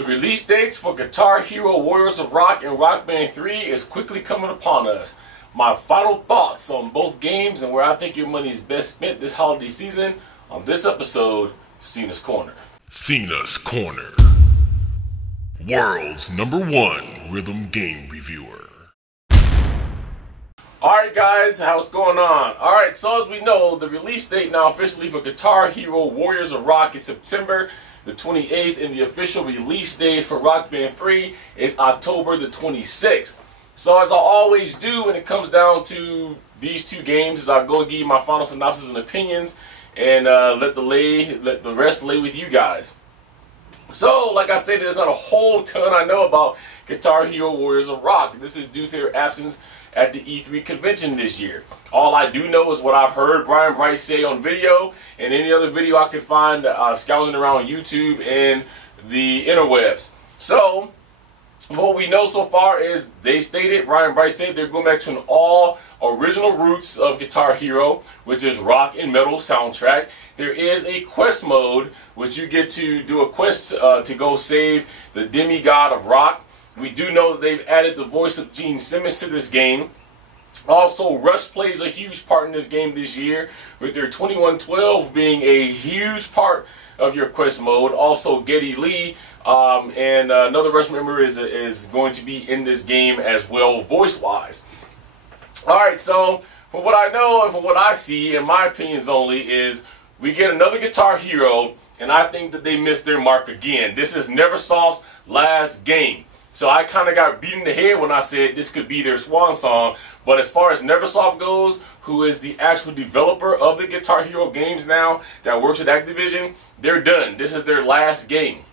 The release dates for Guitar Hero Warriors of Rock and Rock Band 3 is quickly coming upon us. My final thoughts on both games and where I think your money is best spent this holiday season on this episode of Cena's Corner. Cena's Corner, world's #1 rhythm game reviewer. Alright guys, how's going on? Alright, so as we know, the release date now officially for Guitar Hero Warriors of Rock is September the 28th, and the official release date for Rock Band 3 is October the 26th. So as I always do when it comes down to these two games, is I'll go and give you my final synopsis and opinions, and let the rest lay with you guys. So, like I stated, there's not a whole ton I know about Guitar Hero Warriors of Rock. This is due to their absence at the E3 convention this year. All I do know is what I've heard Brian Bright say on video, and any other video I could find scouting around YouTube and the interwebs. So, what we know so far is Brian Bright said they're going back to an all original roots of Guitar Hero, which is rock and metal soundtrack. There is a quest mode, which you get to do a quest to go save the demigod of rock. We do know that they've added the voice of Gene Simmons to this game. Also, Rush plays a huge part in this game this year, with their 2112 being a huge part of your quest mode. Also, Geddy Lee and another Rush member is going to be in this game as well, voice-wise. Alright, so from what I know and from what I see, in my opinions only, is we get another Guitar Hero, and I think that they missed their mark again. This is Neversoft's last game. So I kind of got beat in the head when I said this could be their swan song. But as far as Neversoft goes, who is the actual developer of the Guitar Hero games now that works at Activision, they're done. This is their last game.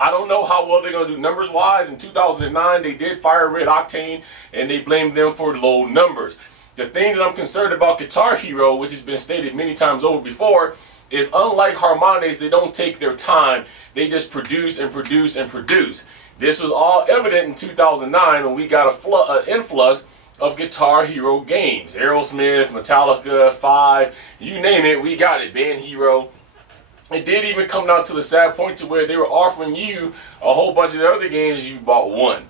I don't know how well they're going to do numbers-wise. In 2009, they did fire Red Octane, and they blamed them for low numbers. The thing that I'm concerned about Guitar Hero, which has been stated many times over before, is unlike Harmonix, they don't take their time. They just produce and produce and produce. This was all evident in 2009 when we got an influx of Guitar Hero games. Aerosmith, Metallica, Five, you name it, we got it. Band Hero. It did even come down to the sad point to where they were offering you a whole bunch of the other games, you bought one.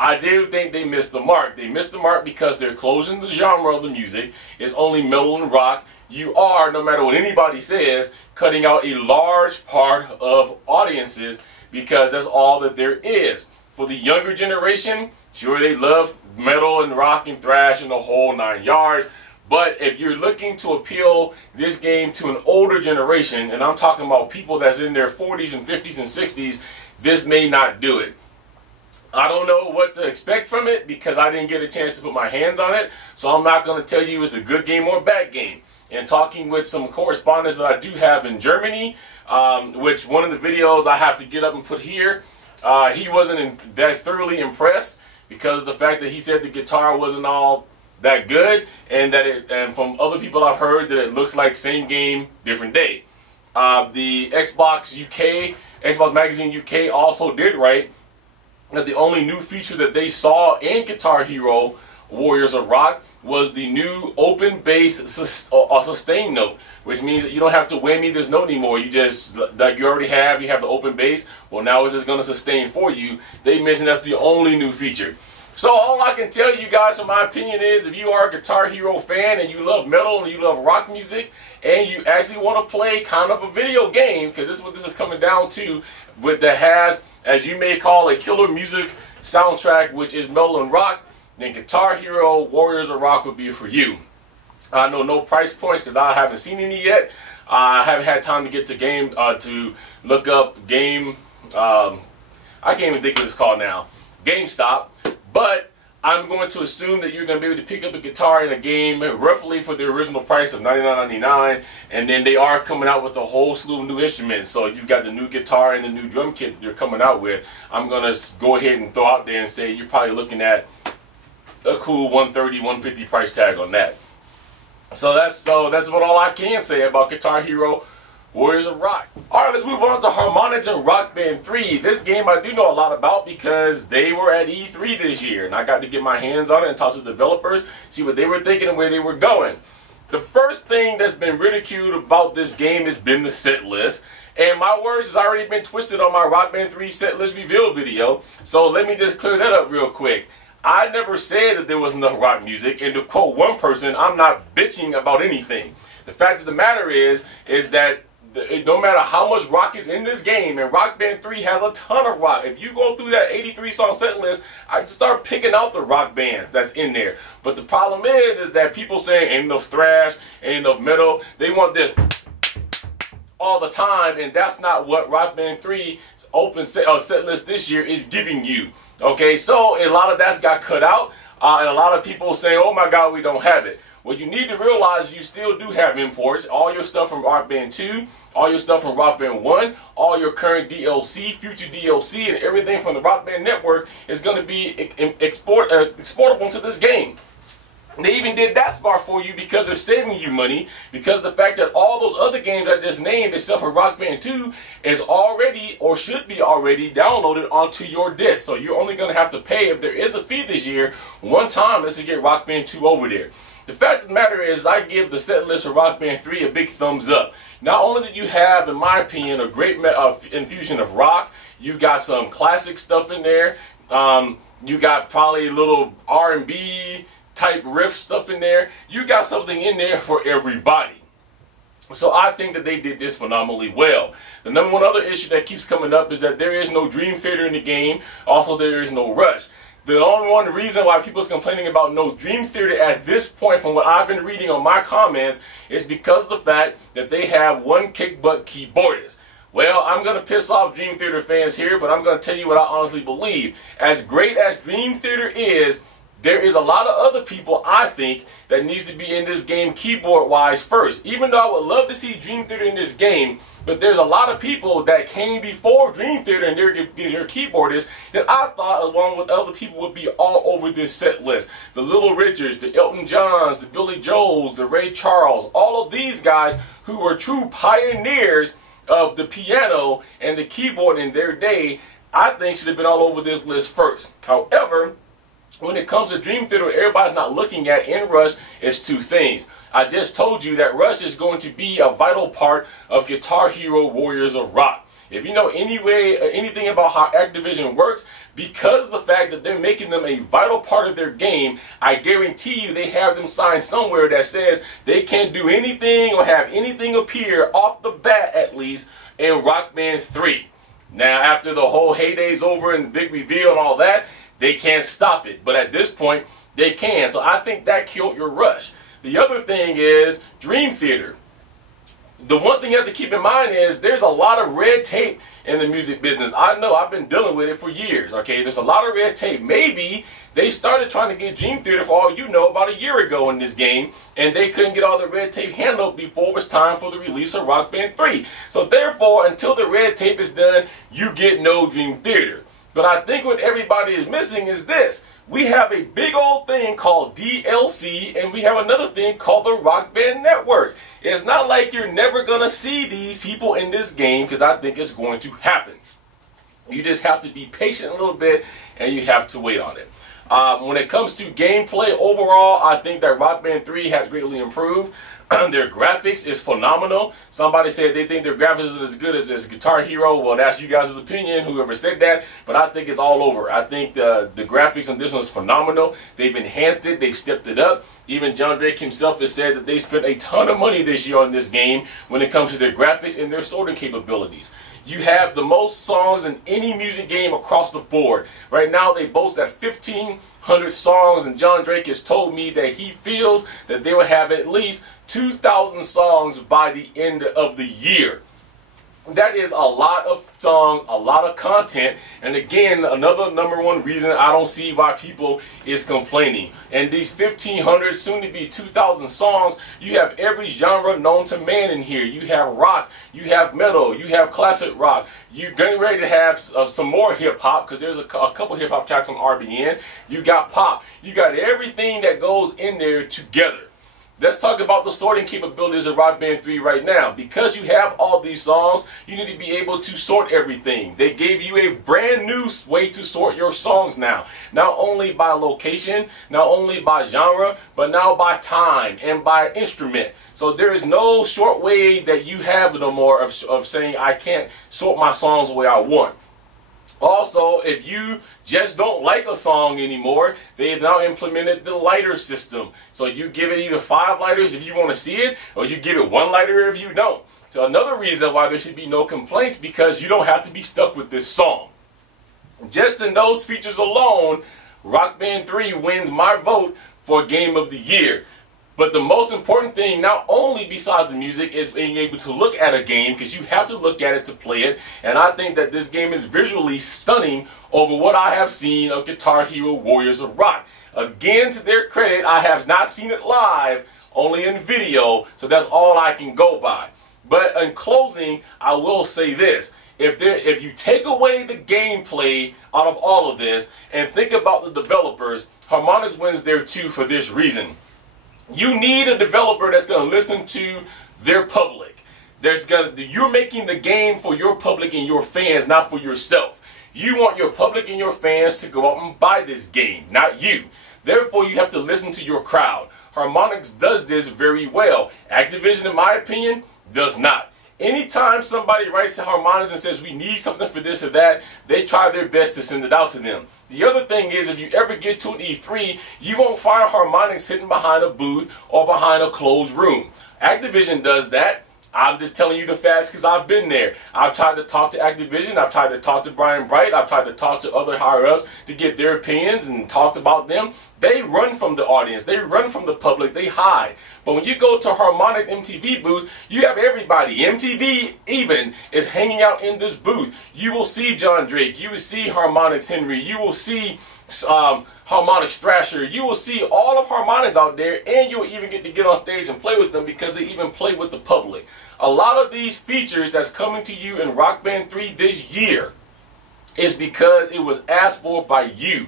I do think they missed the mark. They missed the mark because they're closing the genre of the music. It's only metal and rock. You are, no matter what anybody says, cutting out a large part of audiences because that's all that there is. For the younger generation, sure, they love metal and rock and thrash and the whole 9 yards. But if you're looking to appeal this game to an older generation, and I'm talking about people that's in their 40s and 50s and 60s, this may not do it. I don't know what to expect from it because I didn't get a chance to put my hands on it. So I'm not going to tell you it's a good game or a bad game. And talking with some correspondents that I do have in Germany, which one of the videos I have to get up and put here, he wasn't that thoroughly impressed because of the fact that he said the guitar wasn't all that good, and and from other people I've heard that it looks like same game, different day. The Xbox Magazine UK also did write that the only new feature that they saw in Guitar Hero Warriors of Rock was the new open bass sustain note, which means that you don't have to whammy this note anymore. You just, like you already have, you have the open bass. Well, now it's just going to sustain for you. They mentioned that's the only new feature. So all I can tell you guys from my opinion is if you are a Guitar Hero fan and you love metal and you love rock music and you actually want to play kind of a video game, because this is what this is coming down to, that has, as you may call, a killer music soundtrack, which is metal and rock, then Guitar Hero Warriors of Rock would be for you. I know no price points because I haven't seen any yet. I haven't had time to get to to look up game. I can't even think of what it's called now. GameStop. But I'm going to assume that you're going to be able to pick up a guitar in a game roughly for the original price of $99.99, and then they are coming out with a whole slew of new instruments. So you've got the new guitar and the new drum kit that they're coming out with. I'm going to go ahead and throw out there and say you're probably looking at a cool $130, $150 price tag on that. So that's what all I can say about Guitar Hero Warriors of Rock. Alright, let's move on to Harmonix and Rock Band 3. This game I do know a lot about because they were at E3 this year, and I got to get my hands on it and talk to the developers, see what they were thinking and where they were going. The first thing that's been ridiculed about this game has been the set list. And my words has already been twisted on my Rock Band 3 set list reveal video. So let me just clear that up real quick. I never said that there was enough rock music. And to quote one person, I'm not bitching about anything. The fact of the matter is that no matter how much rock is in this game, and Rock Band 3 has a ton of rock. If you go through that 83 song set list, I just start picking out the rock bands that's in there. But the problem is that people saying ain't enough thrash, ain't enough metal. They want this all the time, and that's not what Rock Band 3's open set list this year is giving you. Okay, so a lot of that's got cut out, and a lot of people saying, oh my God, we don't have it. Well, you need to realize you still do have imports. All your stuff from Rock Band 2, all your stuff from Rock Band 1, all your current DLC, future DLC, and everything from the Rock Band network is going to be exportable to this game. They even did that smart for you because they're saving you money, because the fact that all those other games I just named, except for Rock Band 2, is already or should be already downloaded onto your disc. So you're only going to have to pay, if there is a fee this year, one time just to get Rock Band 2 over there. The fact of the matter is, I give the set list for Rock Band 3 a big thumbs up. Not only did you have, in my opinion, a great infusion of rock, you got some classic stuff in there. You got probably a little R&B type riff stuff in there. You got something in there for everybody. So I think that they did this phenomenally well. The number one other issue that keeps coming up is that there is no Dream Theater in the game. Also, there is no Rush. The only one reason why people are complaining about no Dream Theater at this point, from what I've been reading on my comments, is because of the fact that they have one kick butt keyboardist. Well, I'm going to piss off Dream Theater fans here, but I'm going to tell you what I honestly believe. As great as Dream Theater is, there is a lot of other people, I think, that needs to be in this game keyboard-wise first. Even though I would love to see Dream Theater in this game, but there's a lot of people that came before Dream Theater and their keyboardists that I thought, along with other people, would be all over this set list. The Little Richards, the Elton Johns, the Billy Joels, the Ray Charles, all of these guys who were true pioneers of the piano and the keyboard in their day, I think should have been all over this list first. However, when it comes to Dream Theater, everybody's not looking at in Rush is two things. I just told you that Rush is going to be a vital part of Guitar Hero Warriors of Rock. If you know anything about how Activision works, because of the fact that they're making them a vital part of their game, I guarantee you they have them signed somewhere that says they can't do anything or have anything appear off the bat, at least, in Rock Band 3. Now, after the whole heydays over and the big reveal and all that, they can't stop it. But at this point, they can. So I think that killed your Rush. The other thing is Dream Theater. The one thing you have to keep in mind is there's a lot of red tape in the music business. I know, I've been dealing with it for years, okay? There's a lot of red tape. Maybe they started trying to get Dream Theater, for all you know, about a year ago in this game, and they couldn't get all the red tape handled before it was time for the release of Rock Band 3. So therefore, until the red tape is done, you get no Dream Theater. But I think what everybody is missing is this. We have a big old thing called DLC, and we have another thing called the Rock Band Network. It's not like you're never going to see these people in this game, because I think it's going to happen. You just have to be patient a little bit, and you have to wait on it. When it comes to gameplay overall, I think that Rock Band 3 has greatly improved. Their graphics is phenomenal. Somebody said they think their graphics is as good as Guitar Hero. Well, that's you guys' opinion, whoever said that. But I think it's all over. I think the graphics on this one is phenomenal. They've enhanced it. They've stepped it up. Even John Drake himself has said that they spent a ton of money this year on this game when it comes to their graphics and their sorting capabilities. You have the most songs in any music game across the board. Right now, they boast that 1,500 songs, and John Drake has told me that he feels that they will have at least 2,000 songs by the end of the year. That is a lot of songs, a lot of content, and again, another number one reason I don't see why people is complaining. And these 1,500, soon to be 2,000 songs, you have every genre known to man in here. You have rock, you have metal, you have classic rock. You're getting ready to have some more hip-hop, because there's a couple hip-hop tracks on RBN. You got pop. You got everything that goes in there together. Let's talk about the sorting capabilities of Rock Band 3 right now. Because you have all these songs, you need to be able to sort everything. They gave you a brand new way to sort your songs now. Not only by location, not only by genre, but now by time and by instrument. So there is no short way that you have no more of saying I can't sort my songs the way I want. Also, if you just don't like a song anymore, they've now implemented the lighter system. So you give it either 5 lighters if you want to see it, or you give it 1 lighter if you don't. So another reason why there should be no complaints, because you don't have to be stuck with this song. Just in those features alone, Rock Band 3 wins my vote for Game of the Year. But the most important thing, not only besides the music, is being able to look at a game, because you have to look at it to play it. And I think that this game is visually stunning over what I have seen of Guitar Hero Warriors of Rock. Again, to their credit, I have not seen it live, only in video, so that's all I can go by. But in closing, I will say this. If you take away the gameplay out of all of this and think about the developers, Harmonix wins there too for this reason. You need a developer that's going to listen to their public. You're making the game for your public and your fans, not for yourself. You want your public and your fans to go out and buy this game, not you. Therefore, you have to listen to your crowd. Harmonix does this very well. Activision, in my opinion, does not. Anytime somebody writes to Harmonix and says we need something for this or that, they try their best to send it out to them. The other thing is, if you ever get to an E3, you won't find Harmonix hidden behind a booth or behind a closed room. Activision does that. I'm just telling you the facts because I've been there. I've tried to talk to Activision. I've tried to talk to Brian Bright. I've tried to talk to other higher-ups to get their opinions and talked about them. They run from the audience. They run from the public. They hide. But when you go to Harmonix MTV booth, you have everybody. MTV even is hanging out in this booth. You will see John Drake. You will see Harmonix Henry. You will see Harmonix Thrasher. You will see all of Harmonix out there, and you'll even get to get on stage and play with them because they even play with the public. A lot of these features that's coming to you in Rock Band 3 this year is because it was asked for by you,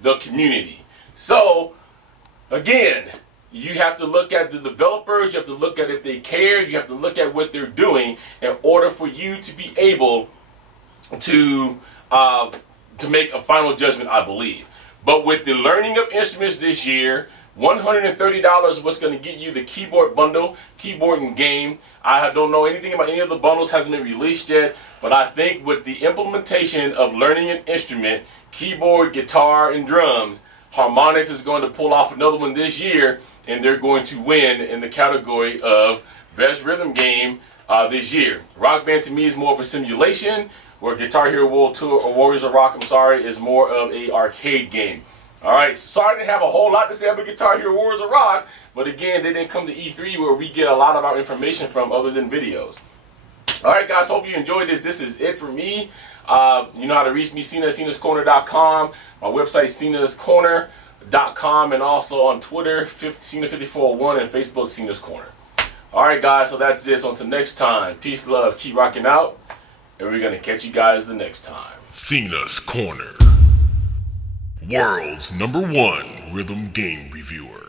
the community. So, again, you have to look at the developers, you have to look at if they care, you have to look at what they're doing in order for you to be able to make a final judgment, I believe. But with the learning of instruments this year, $130 is what's going to get you the keyboard bundle, keyboard and game. I don't know anything about any of the bundles, hasn't been released yet, but I think with the implementation of learning an instrument, keyboard, guitar, and drums, Harmonix is going to pull off another one this year, and they're going to win in the category of Best Rhythm Game this year. Rock Band to me is more of a simulation, where Guitar Hero World Tour or Warriors of Rock, is more of a arcade game. Alright, sorry to have a whole lot to say about Guitar Hero Warriors of Rock, but again, they didn't come to E3 where we get a lot of our information from other than videos. Alright guys, hope you enjoyed this. This is it for me. You know how to reach me, CenaCenasCorner.com, my website, CenasCorner.com, and also on Twitter, Cena5401, and Facebook, Cena's Corner. Alright guys, so that's this. Until next time, peace, love, keep rocking out, and we're going to catch you guys the next time. Cena's Corner, world's #1 rhythm game reviewer.